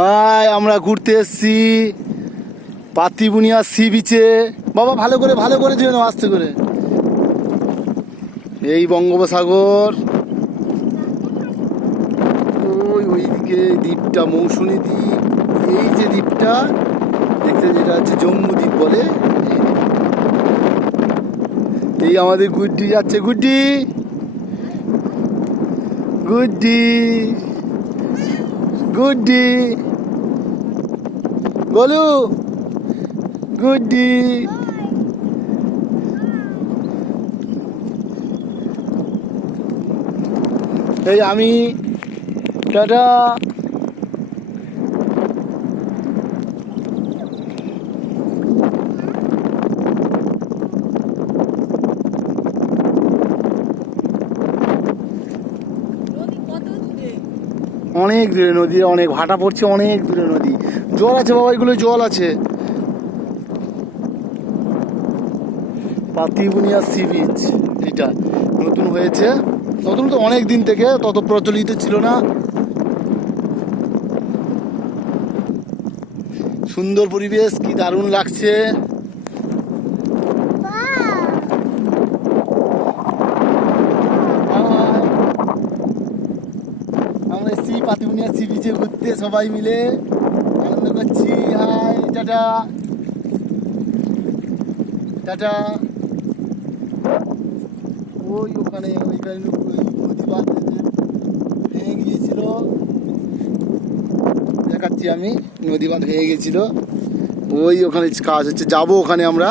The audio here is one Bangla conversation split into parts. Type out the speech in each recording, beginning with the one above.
হাই, আমরা ঘুরতে এসছি পাতিবুনিয়া সি বিচে। বাবা ভালো করে যেন আস্তে করে। এই বঙ্গোপসাগর, ওইদিকে দ্বীপটা মৌসুমী দ্বীপ। এই যে দ্বীপটা দেখতে, যেটা হচ্ছে জম্মু দ্বীপ বলে। এই আমাদের গুড্ডি যাচ্ছে, গুড্ডি গুড্ডি গুড্ডি বলু গুড্ডি। এই আমি, টাটা। অনেক দূরে নদী, অনেক ভাটা পড়ছে, অনেক দূরে নদী। জল আছে বাবা, এগুলো জল আছে। পাতিবুনিয়া সি বিচ এটা নতুন হয়েছে, নতুন তো অনেক দিন থেকে, তত প্রচলিত ছিল না। সুন্দর পরিবেশ, কি দারুণ লাগছে। আমরা এসছি পাতিবুনিয়া সি বিচে ঘুরতে, সবাই মিলে আনন্দ করছি। Hi, tata tata. ওখানে নদী বাঁধ ভেঙে গিয়েছিল, দেখাচ্ছি আমি। নদী বাঁধ ভেঙে গিয়েছিল, ওখানে কাজ হচ্ছে, যাবো ওখানে আমরা।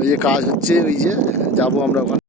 ওই যে কাজ হচ্ছে, ওই যে যাবো আমরা ওখানে।